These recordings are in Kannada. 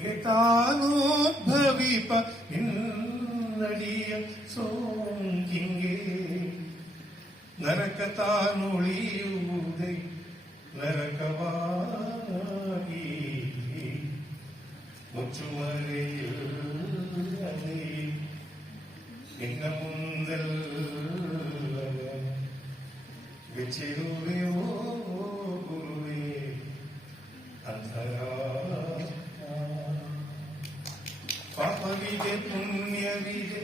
ಹೆಂಗೆ ತಾನು ಭವಿಪ ಹಿನ್ನಡಿಯ ಸೋಂಕಿಂಗೆ ನರಕ ತಾನುಳಿಯುವುದೇ ನರಕವಾಗಿ ಮುಚ್ಚುಮರೆಯುವುದೇ ನಿನ್ನ ಮುಂದೆಲ್ಲ ಬೆಚ್ಚಿರುವೆ ಓ ಗುರುವೇ ಅಂತರ ಪಾಪವಿದೆ ಪುಣ್ಯವಿದೆ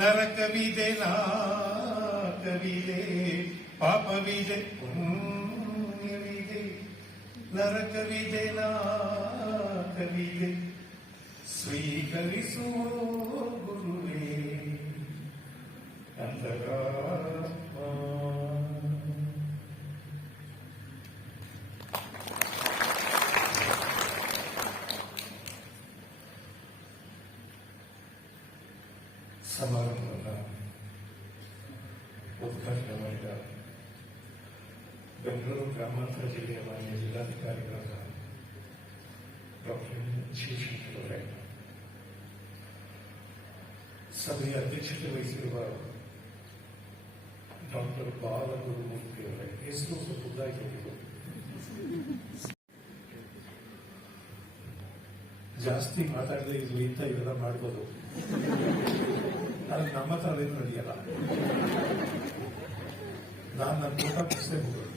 ನರಕವಿದೆ ನಾಕವಿದೆ ಪಾಪವಿದೆ ಪುಣ್ಯವಿದೆ ನರಕವಿದೆ ನಾಕವಿದೆ ಸ್ವೀಕರಿಸುವ ಗುರುವೇ ಅಂತರಾತ್ಮ. ಸಮಾರಂಭವನ್ನು ಉದ್ಘಾಟನೆ ಮಾಡಿದ ಬೆಂಗಳೂರು ಗ್ರಾಮಾಂತರ ಜಿಲ್ಲೆಯ ಮಾನ್ಯ ಜಿಲ್ಲಾಧಿಕಾರಿಗಳಾದ ಡಾಕ್ಟರ್ ಶಿವಶಂಕರ್ ಅವರೇ, ಸಭೆಯ ಅಧ್ಯಕ್ಷತೆ ವಹಿಸಿರುವ ಡಾಕ್ಟರ್ ಬಾಲಗುರುಮೂರ್ತಿ ಅವರೇ, ಹೆಸರು ಸ್ವಲ್ಪ ಉದ್ದಾಗಿದ್ದು ಜಾಸ್ತಿ ಮಾತಾಡದೆ ಇರಲಿ ಅಂತ ಇವೆಲ್ಲ ಮಾಡ್ಬೋದು. ಆದ್ರೆ ನಮ್ಮ ಹತ್ರ ಅದೇನು ನಡೆಯಲ್ಲ. ನಾನು ನನ್ನ ಊಟ ಮುಗಿಸೇ ಹೋಗೋದು.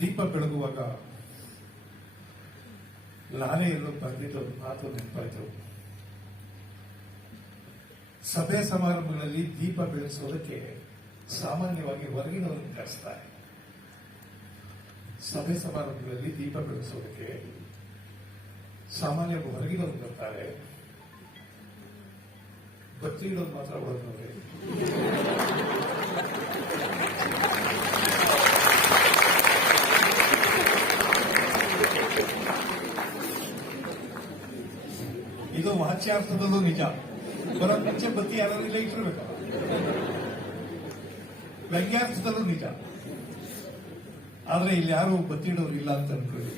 ದೀಪ ಬೆಳಗುವಾಗ ನಾನೇ ಎಲ್ಲೋ ಬಂದಿದ್ದು ಮಾತು ನೆನಪಾಯ್ತು. ಸಭೆ ಸಮಾರಂಭಗಳಲ್ಲಿ ದೀಪ ಬೆಳೆಸೋದಕ್ಕೆ ಸಾಮಾನ್ಯವಾಗಿ ಹೊರಗಿನವರನ್ನು ಕರೆಸ್ತಾರೆ. ಸಭೆ ಸಮಾರಂಭಗಳಲ್ಲಿ ದೀಪ ಬೆಳೆಸೋದಕ್ಕೆ ಸಾಮಾನ್ಯವಾಗಿ ಹೊರಗಿನವರು ಬರ್ತಾರೆ, ಬತ್ತಿ ಇಡೋದು ಮಾತ್ರ ಒಳಗಿನವರೇ. ಇದು ವಾಚ್ಯಾರ್ಥದಲ್ಲೂ ನಿಜ. ಬರೋ ಮುಂಚೆ ಬತ್ತಿ ಯಾರು ಇಲ್ಲ ಇಟ್ಟಿರ್ಬೇಕಲ್ಲ. ವ್ಯಂಗ್ಯಾರ್ಥದಲ್ಲೂ ನಿಜ. ಆದ್ರೆ ಇಲ್ಲಿ ಯಾರು ಬತ್ತಿ ಇಡೋರು ಇಲ್ಲ ಅಂತ ಅನ್ಕೊಳ್ಳಿ.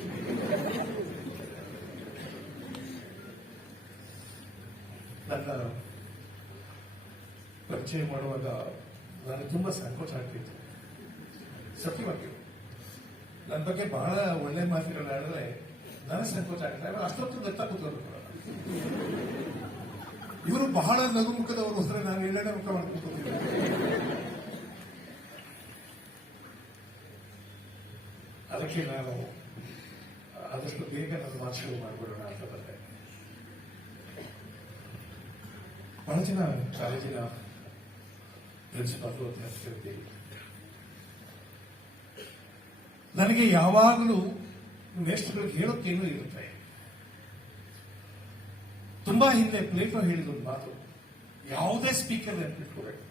ನನ್ನ ಪರಿಚಯ ಮಾಡುವಾಗ ನನಗೆ ತುಂಬಾ ಸಂಕೋಚ ಆಗ್ತಿತ್ತು. ಸತ್ಯವಾಗಿ ನನ್ನ ಬಗ್ಗೆ ಬಹಳ ಒಳ್ಳೆ ಮಾತುಗಳನ್ನ ಹೇಳಿದ್ರೆ ನನಗೆ ಸಂಕೋಚ ಆಗ್ತದೆ. ಅಷ್ಟೊತ್ತು ದತ್ತ ಕೂತ್ಕೊಂಡು ಇವರು ಬಹಳ ನಗು ಮುಖದವರು ಹೋದ್ರೆ ನಾನು ಎಲ್ಲೆಡೆ ಮುಖ ಮಾಡ್ಕೊಂಡು ಅದಕ್ಕೆ ನಾನು ಆದಷ್ಟು ಬೇಗ ನನ್ನ ಮಾತು ಶುರು ಮಾಡಿಬಿಡೋಣ ಅಂತ ಬಂದೆ. ಬಹಳ ಜನ ಕಾಲೇಜಿನ ಪ್ರಿನ್ಸಿಪಾಲ್ ವಿದ್ಯಾರ್ಥಿಗಳಿದ್ದೀವಿ. ನನಗೆ ಯಾವಾಗಲೂ ಮೇಷ್ಟ್ರುಗಳಿಗೆ ಹೇಳೋಕ್ಕೇನೂ ಇರುತ್ತೆ. ತುಂಬಾ ಹಿಂದೆ ಪ್ಲೇಟೋ ಹೇಳಿದೊಂದು ಮಾತು, ಯಾವುದೇ ಸ್ಪೀಕರ್ ನೆನಪಿಟ್ಕೋಬೇಕು.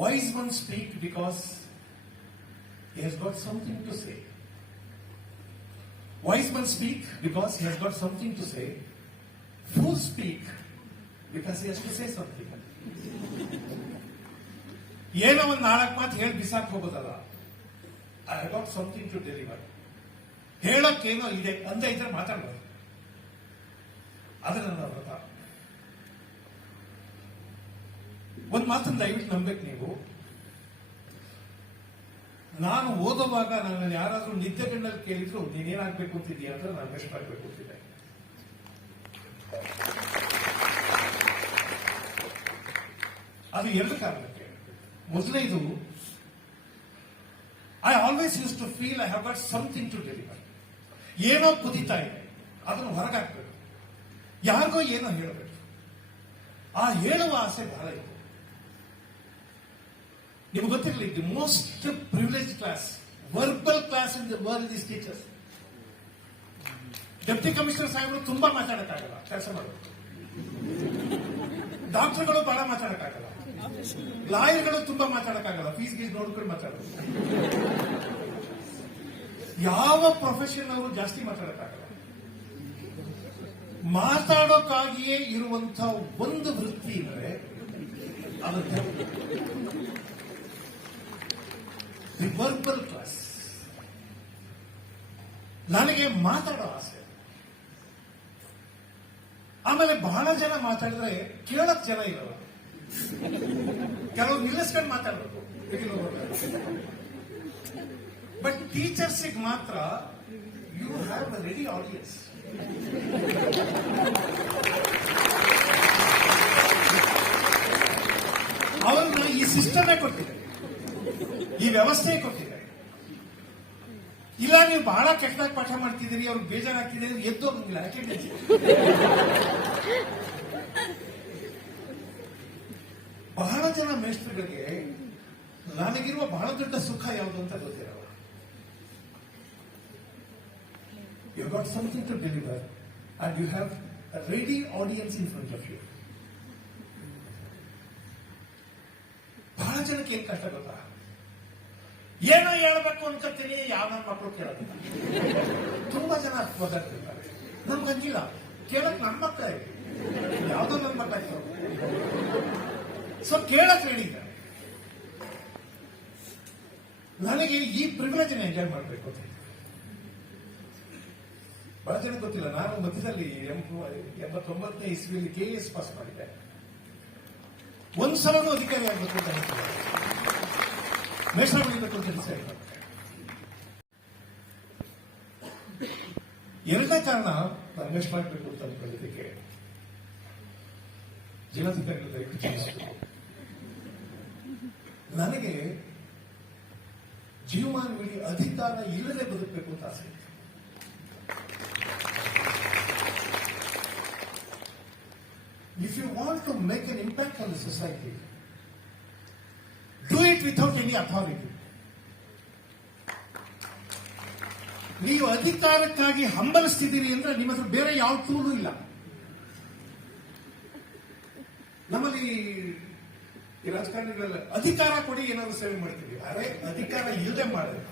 Wise one speak because he has got something to say. Wise men speak because he has got something to say. Fools speak because he has to say something. ಏನೋ ಒಂದು 4 ಮಾತು ಹೇಳಿ ಬಿಸಾಕ್ ಹೋಗೋದಲ್ಲ. I have got something to deliver. ಹೇಳೋಕ್ಕೇನೋ ಇದೆ ಅಂತ ಇದ್ರೆ ಮಾತಾಡೋದು. ಆದ್ರೆ ನನ್ನ ವ್ರತ. ಒಂದು ಮಾತನ್ನು ದಯವಿಟ್ಟು ನಂಬೇಕು ನೀವು. ನಾನು ಓದುವಾಗ ನನ್ನ ಯಾರಾದ್ರೂ ನಿದ್ದೆ ಗಣ್ಣಲ್ಲಿ ಕೇಳಿದ್ರು ನೀನೇನಾಗಬೇಕು ಅಂತಿದ್ದೀಯ ಅಂದ್ರೆ ನಾನು ಎಷ್ಟಾಗಬೇಕು ಅಂತಿದ್ದೆ. ಅದು 2 ಕಾರಣಕ್ಕೆ. ಮೊದಲನೇದು, I always use to feel I have got something to deliver. ಏನೋ ಕುದೀತಾ ಇದೆ, ಅದನ್ನು ಹೊರಗಾಕ್ಬೇಕು. ಯಾರಿಗೋ ಏನೋ ಹೇಳಬೇಕು. ಆ ಹೇಳುವ ಆಸೆ ಬಹಳ ಇದೆ. ನಿಮ್ಗೆ ಗೊತ್ತಿರಲಿ, the most privilege class, verbal class in the world is teachers. Deputy commissioner ಸಾಹೇಬರು ತುಂಬಾ ಮಾತಾಡಕ್ಕಾಗಲ್ಲ, ಕೆಲಸ ಮಾಡಬೇಕು. ಡಾಕ್ಟರ್ಗಳು ಬಹಳ ಮಾತಾಡಕ್ಕಾಗಲ್ಲ, ಲಾಯರ್ಗಳು ತುಂಬಾ ಮಾತಾಡಕ್ಕಾಗಲ್ಲ, ಫೀಸ್ ನೋಡ್ಕೊಂಡು ಮಾತಾಡೋದು. ಯಾವ ಪ್ರೊಫೆಷನ್ ಅವರು ಜಾಸ್ತಿ ಮಾತಾಡಕ್ಕಾಗಲ್ಲ. ಮಾತಾಡೋಕ್ಕಾಗಿಯೇ ಇರುವಂತ ಒಂದು ವೃತ್ತಿ ಇದ್ರೆ ಅದು ದಿ ವರ್ಬಲ್ ಕ್ಲಾಸ್. ನನಗೆ ಮಾತಾಡೋ ಆಸೆ. ಆಮೇಲೆ ಬಹಳ ಜನ ಮಾತಾಡಿದ್ರೆ ಕೇಳಕ್ ಜನ ಇರಲ್ಲ. ಕೆಲವು ನಿಲ್ಲಿಸ್ಕೊಂಡು ಮಾತಾಡಬೇಕು. ಬಟ್ ಟೀಚರ್ಸಿಗೆ ಮಾತ್ರ you have a ready audience. ಅವ್ರನ್ನ ಈ ಸಿಸ್ಟಮೇ ಕೊಟ್ಟಿದೆ, ಈ ವ್ಯವಸ್ಥೆ ಕೊಟ್ಟಿದೆ. ಇಲ್ಲ ನೀವು ಬಹಳ ಕೆಟ್ಟದಾಗಿ ಪಾಠ ಮಾಡ್ತಿದ್ದೀರಿ, ಅವ್ರಿಗೆ ಬೇಜಾರಾಗ್ತಿದ್ದೀರಿ, ಎದ್ದೋಗಂಗಿಲ್ಲ. ಅಟೆಂಡೆನ್ಸ್ ಬಹಳ ಜನ ಮೇಸ್ಟ್ರುಗಳಿಗೆ ನನಗಿರುವ ಬಹಳ ದೊಡ್ಡ ಸುಖ ಯಾವುದು ಅಂತ ಗೊತ್ತಿರಲ್ಲ. You got something to deliver and you have a ready audience in front of you. ಬಹಳ ಜನಕ್ಕೆ ಏನ್ ಕಷ್ಟ ಗೊತ್ತಾ? ಏನೋ ಹೇಳ್ಬೇಕು ಅನ್ಕೋತೀನಿ, ಯಾವ ನನ್ನ ಮಕ್ಕಳು ಕೇಳೋದಿಲ್ಲ. ತುಂಬಾ ಜನ ಒದ್ದಾಡ್ತಿರ್ತಾರೆ. ನಮ್ಗೆ ಹಂಗಿಲ್ಲ, ಕೇಳಕ್ ನನ್ನ ಮಕ್ಕಳ ಯಾವ್ದೋ ನನ್ನ ಮಕ್ಕಳ. ಸೊ ಕೇಳಕ್ ಹೇಳಿದ್ದಾರೆ. ನನಗೆ ಈ ಪ್ರಿವಿಲೇಜ್ ಎಂಜಾಯ್ ಮಾಡಬೇಕು ಅಂತ. ಬಹಳ ಜನ ಗೊತ್ತಿಲ್ಲ, ನಾನು ಮಧ್ಯದಲ್ಲಿ 89ನೇ ಇಸ್ವಿಯಲ್ಲಿ KS ಪಾಸ್ ಮಾಡಿದ್ದೆ. ಒಂದ್ಸಲನೂ ಅಧಿಕಾರಿ ಆಗಬೇಕು ಅಂತ ಮೇಷಾಗಬೇಕು ಅಂತ ಡಿಸೈಡ್ ಮಾಡಿದೆ. ಎರಡನೇ ಕಾರಣ ನಾನು ಮೇಷ್ ಮಾಡಬೇಕು ಅಂತ ಅನ್ಕೊಂಡಿದ್ದಕ್ಕೆ ಜಿಲ್ಲಾಧಿಕಾರಿಗಳು ನನಗೆ ಜೀವಮಾನವಿಡೀ ಅಧಿಕಾರ ಇಲ್ಲದೆ ಬದುಕಬೇಕು ಅಂತ ಆಸೆ ಇದೆ. If you want to make an impact on the society, do it without any authority. ನೀವು ಅಧಿಕಾರಕ್ಕಾಗಿ ಹಂಬಲಿಸ್ತಿದ್ದೀರಿ ಅಂದ್ರೆ ನಿಮ್ಮ ಹತ್ರ ಬೇರೆ ಯಾವ ಟೂಲು ಇಲ್ಲ. ನಮ್ಮಲ್ಲಿ ಈ ರಾಜಕಾರಣಿಗಳೆಲ್ಲ ಅಧಿಕಾರ ಕೊಡಿ ಏನಾದ್ರು ಸೇವೆ ಮಾಡ್ತೀವಿ. ಅರೆ ಅಧಿಕಾರ ಇಲ್ಲದೆ ಮಾಡಿದ್ರೆ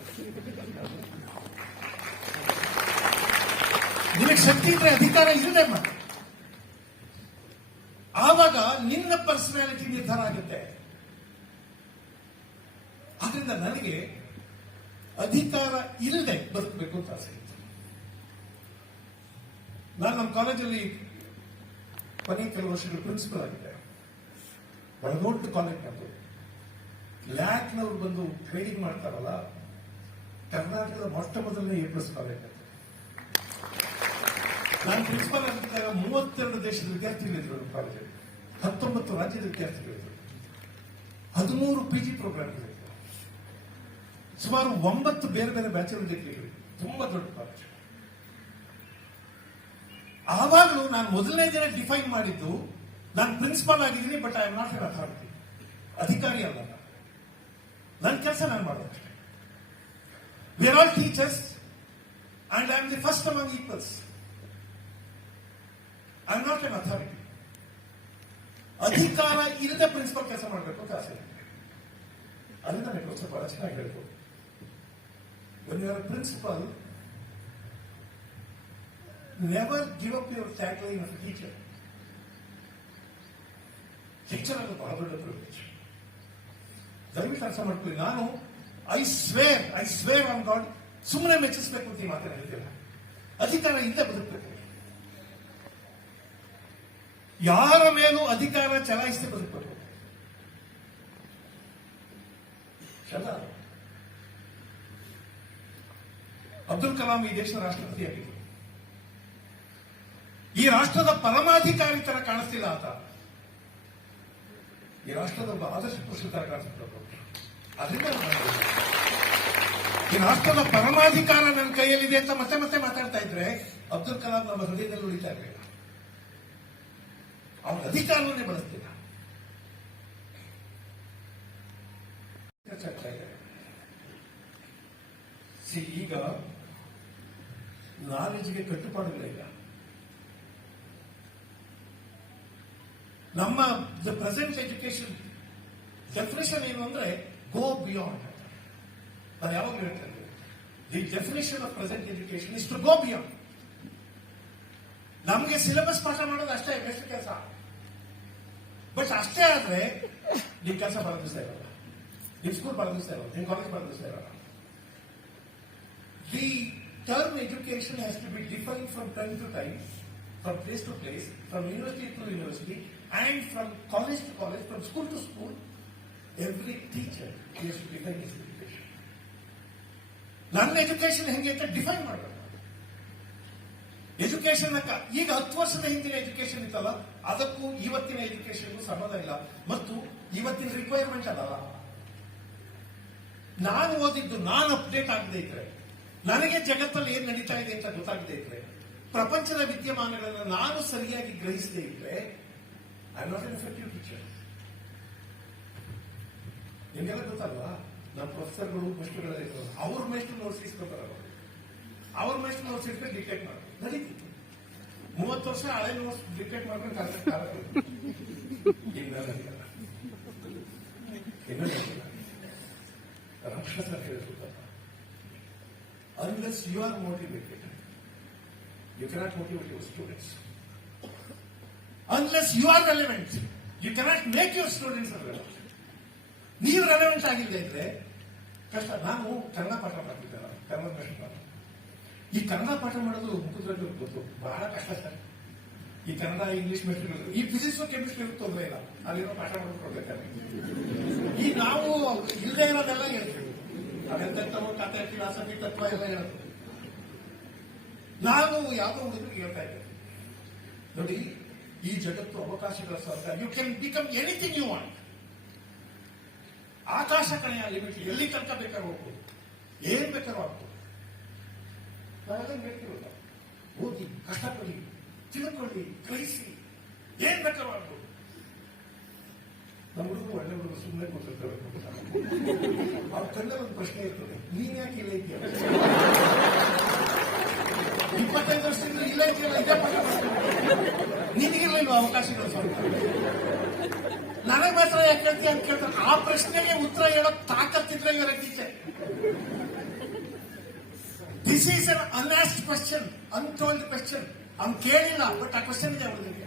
ನಿನಗೆ ಶಕ್ತಿ ಇದ್ರೆ ಅಧಿಕಾರ ಇಲ್ಲದೆ ಮಾಡಿ. ಆವಾಗ ನಿನ್ನ ಪರ್ಸನಾಲಿಟಿ ನಿರ್ಧಾರ ಆಗುತ್ತೆ. ಆದ್ರಿಂದ ನನಗೆ ಅಧಿಕಾರ ಇಲ್ಲದೆ ಬದುಕಬೇಕು ಅಂತ ಆಸೆ ಇತ್ತು. ನಾನು ನಮ್ಮ ಕಾಲೇಜಲ್ಲಿ ಕೊನೆ ಕೆಲವು ವರ್ಷಗಳು ಪ್ರಿನ್ಸಿಪಲ್ ಆಗಿದ್ದೆ. ಬಹಳ ದೊಡ್ಡ ಕಾಲೇಜ್ ನಮ್ಮದು. ಲ್ಯಾಕ್ನವ್ರು ಬಂದು ಟ್ರೈನಿಂಗ್ ಮಾಡ್ತಾರಲ್ಲ, ಕರ್ನಾಟಕದ ಮೊಟ್ಟ ಮೊದಲನೇ A+ ಕಾಲೇಜ್ ಅಂತ. ನಾನು ಪ್ರಿನ್ಸಿಪಲ್ ಆಗಿದ್ದಾಗ 32 ದೇಶದ ವಿದ್ಯಾರ್ಥಿಗಳಿದ್ರು ನಮ್ಮ ಕಾಲೇಜಲ್ಲಿ. 19 ರಾಜ್ಯದ ವಿದ್ಯಾರ್ಥಿಗಳಿದ್ರು. 13 PG ಪ್ರೋಗ್ರಾಮ್ಗಳಿದ್ರು. ಸುಮಾರು 9 ಬೇರೆ ಬೇರೆ ಬ್ಯಾಚುಲರ್ ಡಿಗ್ರಿಗಳು. ತುಂಬಾ ದೊಡ್ಡ ಕಾಲೇಜ್. ಆವಾಗಲೂ ನಾನು ಮೊದಲನೇ ದಿನ ಡಿಫೈನ್ ಮಾಡಿದ್ದು, ನಾನು ಪ್ರಿನ್ಸಿಪಾಲ್ ಆಗಿದ್ದೀನಿ, but I am not an authority. ಅಧಿಕಾರಿ ಅಲ್ಲ. ನನ್ನ ಕೆಲಸ ನಾನು ಮಾಡೋದಷ್ಟೇ. We are all teachers and I am the first among equals. I am not an authority. ಅಧಿಕಾರ ಇಲ್ಲದೆ ಪ್ರಿನ್ಸಿಪಲ್ ಕೆಲಸ ಮಾಡಬೇಕು ಅಂತ ಆಸೆ. ಅದರಿಂದ ನನಗೆ ಸ್ವಲ್ಪ ಬಹಳ ಚೆನ್ನಾಗಿ ಹೇಳ್ಬೋದು. When you are a principal, never give up your tagline of a teacher. Teacher ಅನ್ನೋದು ಬಹಳ ದೊಡ್ಡ ಪ್ರಿವಿಲೇಜ್. ದಯವಿಟ್ಟು ಅರ್ಥ ಮಾಡ್ಕೊಳ್ಳಿ. ನಾನು ಐ ಸ್ವೇರ್ ಆನ್ ಗಾಡ್ ಸುಮ್ಮನೆ ಮೆಚ್ಚಿಸಬೇಕು ಅಂತ ಈ ಮಾತನ್ನ ಹೇಳ್ತಿಲ್ಲ. ಅಧಿಕಾರ ಇಲ್ಲದೆ ಬದುಕಬೇಕು. ಯಾರ ಮೇಲೂ ಅಧಿಕಾರ ಚಲಾಯಿಸದೆ ಬದುಕಬೇಕು. ಅಬ್ದುಲ್ ಕಲಾಂ ಈ ದೇಶದ ರಾಷ್ಟ್ರಪತಿಯಾಗಿದ್ದರು. ಈ ರಾಷ್ಟ್ರದ ಪರಮಾಧಿಕಾರಿ ತರ ಕಾಣಿಸ್ತಿಲ್ಲ ಆತ. ಈ ರಾಷ್ಟ್ರದ ಒಬ್ಬ ಆದರ್ಶ ಪುರುಷ ತರ ಕಾಣಿಸ್ತಿದ್ರು. ಅದರಿಂದ ಈ ರಾಷ್ಟ್ರದ ಪರಮಾಧಿಕಾರ ನನ್ನ ಕೈಯಲ್ಲಿದೆ ಅಂತ ಮತ್ತೆ ಮತ್ತೆ ಮಾತಾಡ್ತಾ ಇದ್ರೆ ಅಬ್ದುಲ್ ಕಲಾಂ ನಮ್ಮ ಹೃದಯದಲ್ಲಿ ಉಳಿತಾ ಇರಲಿಲ್ಲ. ಅವನ ಅಧಿಕಾರವನ್ನೇ ಬಳಸ್ತಿಲ್ಲ. ಈಗ ನಾಲೆಜ್ಗೆ ಕಟ್ಟುಪಾಡುಗಳಿಲ್ಲ. ನಮ್ಮ ದ ಪ್ರೆಸೆಂಟ್ ಎಜುಕೇಶನ್ ಡೆಫಿನೇಷನ್ ಏನು ಅಂದ್ರೆ ಗೋ ಬಿಯಾಂಡ್. ನಾನು ಯಾವಾಗ ಹೇಳ್ತೇನೆ, the definition of present education is to go beyond. ನಮಗೆ ಸಿಲೆಬಸ್ ಪಾಠ ಮಾಡೋದು ಅಷ್ಟೇ ಬೆಸ್ಟ್ ಕೆಲಸ. ಬಟ್ ಅಷ್ಟೇ ಆದ್ರೆ ನೀವು ಕೆಲಸ ಪ್ರಾರಂಭಿಸ್ತಾ ಇರಲ್ಲ. ನಿಮ್ ಸ್ಕೂಲ್ ಬರೆದಿಸ್ತಾ ಇರೋದು, ನಿಮ್ ಕಾಲೇಜ್ ಬರೆದಿಸ್ತಾ ಇರೋದು. The term education has to be defined from time to time, from place to place, from university to university, and from college to college, from school to school. Every teacher has to define his education. ನನ್ನ ಎಜುಕೇಶನ್ ಹೆಂಗೆ ಅಂತ ಡಿಫೈನ್ ಮಾಡಬೇಕು. ಎಜುಕೇಶನ್ ಈಗ 10 ವರ್ಷದ ಹಿಂದಿನ ಎಜುಕೇಶನ್ ಇತ್ತಲ್ಲ, ಅದಕ್ಕೂ ಇವತ್ತಿನ ಎಜುಕೇಶನ್ಗೂ ಸಂಬಂಧ ಇಲ್ಲ, ಮತ್ತು ಇವತ್ತಿನ ರಿಕ್ವೈರ್ಮೆಂಟ್ ಅದಲ್ಲ. ನಾನು ಓದಿದ್ದು ನಾನು ಅಪ್ಡೇಟ್ ಆಗದೆ ಇದ್ರೆ, ನನಗೆ ಜಗತ್ತಲ್ಲಿ ಏನ್ ನಡೀತಾ ಇದೆ ಅಂತ ಗೊತ್ತಾಗದೆ ಇದ್ರೆ, ಪ್ರಪಂಚದ ವಿದ್ಯಮಾನಗಳನ್ನು ನಾನು ಸರಿಯಾಗಿ ಗ್ರಹಿಸದೇ ಇದ್ರೆ, I not an effective teacher. ನಿಮಗೆಲ್ಲ ಗೊತ್ತಲ್ವಾ, ನಮ್ಮ ಪ್ರೊಫೆಸರ್ಗಳು ಮೇಸ್ಟ್ರುಗಳೆಲ್ಲ ಇರ್ತಾರೆ, ಅವ್ರ ಮೇಸ್ಟ್ರು ನೋಟ್ಸ್ ಇಸ್ಕೊತಾರೆ, ಅವ್ರ ಮೇಸ್ಟ್ರು ನೋಟ್ಸ್ ಇಸ್ಕೊಂಡು ಡಿಕ್ಟೇಟ್ ಮಾಡಿ ನಡೀತಿತ್ತು. 30 ವರ್ಷ ಹಳೆ ನೋಟ್ಸ್ ಡಿಕ್ಟೇಟ್ ಮಾಡ್ಕೊಂಡು ರಾಕ್ಷಸ ಹೇಳಿದ್ರು, unless you are motivated, you cannot motivate your students. Unless you are relevant, you cannot make your students relevant. ನೀವು ರೆಲೆವೆಂಟ್ ಆಗಿಲ್ಲದೆ ಇದ್ರೆ ಕಷ್ಟ. ನಾನು ಕನ್ನಡ ಪಾಠ ಮಾಡ್ತಿದ್ದಲ್ಲ, ಕನ್ನಡ ಭಾಷೆ ಪಾಠ. ಈ ಕನ್ನಡ ಪಾಠ ಮಾಡೋದು ಮುಖದಲ್ಲಿ ಗೊತ್ತು, ಬಹಳ ಕಷ್ಟ ಸರ್. ಈ ಕನ್ನಡ ಇಂಗ್ಲಿಷ್ ಮೆಟ್ರಿಗಳು, ಈ ಫಿಸಿಕ್ಸ್ ಕೆಮಿಸ್ಟ್ರಿ ತೊಂದರೆ ಇಲ್ಲ, ಅಲ್ಲಿರೋ ಪಾಠ ಮಾಡ್ಕೊಡ್ಬೇಕಾದ್ರೆ ಈ ನಾವು ಇಲ್ಲದೆ ಇರೋದೆಲ್ಲ ಹೇಳ್ತೀವಿ, ಅದೆಂತವು ಕಥೆ ಫಿಲಾಸಫಿ ತತ್ವ ಎಲ್ಲ ಹೇಳೋದು. ನಾನು ಯಾವುದೋ ಹುಡುಗರಿಗೆ ಹೇಳ್ತಾ ಇದ್ದೇನೆ, ನೋಡಿ ಈ ಜಗತ್ತು ಅವಕಾಶಗಳ ಸರ್ಕಾರ. You can become anything you want. ಆಕಾಶ ಕಣೆಯ ಲಿಮಿಟ್, ಎಲ್ಲಿ ತನಕ ಬೇಕಾದ್ರೂ ಹೋಗ್ಬೋದು, ಏನ್ ಬೇಕಾದ್ರೂ ಆಗ್ಬೋದು. ನಾವೆಲ್ಲ ಹೇಳ್ತಿರೋದ, ಓದಿ, ಕಷ್ಟಪಡಿ, ತಿಳ್ಕೊಳ್ಳಿ, ಗ್ರಹಿಸಿ, ಏನ್ ಬೇಕಾದ್ರೂ ಆಗ್ಬೋದು. ನಮ್ಮ ಹುಡುಗರು ಒಳ್ಳೆ ಹುಡುಗರು ಸುಮ್ಮನೆ ಕೂತಿರ್ತಾರೆ, ಅವ್ರ ಕಣ್ಣಲ್ಲಿ ಒಂದು ಪ್ರಶ್ನೆ ಇರ್ತದೆ, ನೀನ್ ಯಾಕೆ ಇಲ್ಲ ಇದೆಯಾ? 25 ವರ್ಷದಿಂದ ಇಲ್ಲ ಇದೆಯಲ್ಲ, ಇದೇ ಪಾಠ ನಿನಗಿರ್ಲಿಲ್ವ ಅವಕಾಶಗಳು? ಸ್ವಲ್ಪ ನನಗೆ ಮಾತ್ರ ಯಾಕೆ ಹೇಳ್ತೀಯ ಅಂತ ಕೇಳ್ತಾರೆ. ಆ ಪ್ರಶ್ನೆಗೆ ಉತ್ತರ ಹೇಳೋಕ್ ತಾಕತ್ತಿದ್ರೆ ಇವರ teacher. This is an unasked question, untold question. ಅವ್ನು ಕೇಳಿಲ್ಲ, ಬಟ್ ಆ ಕ್ವಶನ್ ಇದೆ ಅವನಿಗೆ.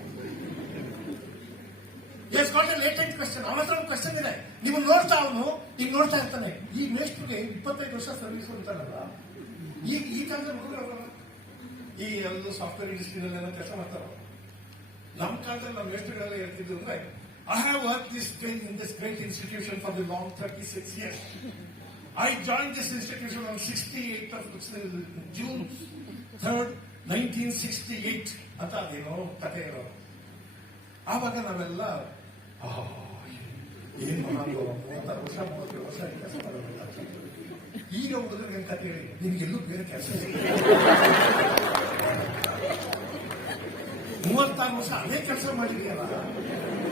He's got a latent question. ಅವನ ಹತ್ರ ಒಂದು ಕ್ವಶನ್ ಇದೆ, ನೀವು ನೋಡ್ತಾ ಅವನು ಈಗ ನೋಡ್ತಾ ಇರ್ತಾನೆ. ಈ ಮೇಸ್ಟ್ರಿಗೆ 25 ವರ್ಷ ಸರ್ವಿಸ್ ಅಂತಾರಲ್ಲ, ಈ ಕಾಲದ ಹುಡುಗರು ಈ ಎಲ್ಲ ಸಾಫ್ಟ್ವೇರ್ ಇಂಡಸ್ಟ್ರಿನಲ್ಲೆಲ್ಲ ಕೆಲಸ ಮಾಡ್ತಾರ. ನಮ್ಮ ಕಾಲದಲ್ಲಿ ನಮ್ಮ ಮೇಸ್ಟ್ರುಗಳೆಲ್ಲ ಹೇಳ್ತಿದ್ರು ಅಂದ್ರೆ, I have worked in this great institution for the long 36 years. I joined this institution on 68th of June 3rd, 1968 ಅಂತ ಅದೇನೋ ಕಥೆ ಇರೋದು. ಆವಾಗ ನಾವೆಲ್ಲ ಏನ್ ಮಹಾನುಭವ, 36 ವರ್ಷ 37 ವರ್ಷ ಕೆಲಸ ಮಾಡೋದಿಲ್ಲ. ಈಗ ಹುಡುಗರಿಗೆ ಕಥೆ ಹೇಳಿ, ನಿಮ್ಗೆಲ್ಲೂ ಬೇರೆ ಕೆಲಸ 36 ವರ್ಷ ಅದೇ ಕೆಲಸ ಮಾಡಿದೆಯಲ್ಲ,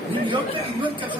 ನಿಮ್ಗೆ ಯೋಗ್ಯ ಇನ್ನೊಂದು ಕೆಲಸ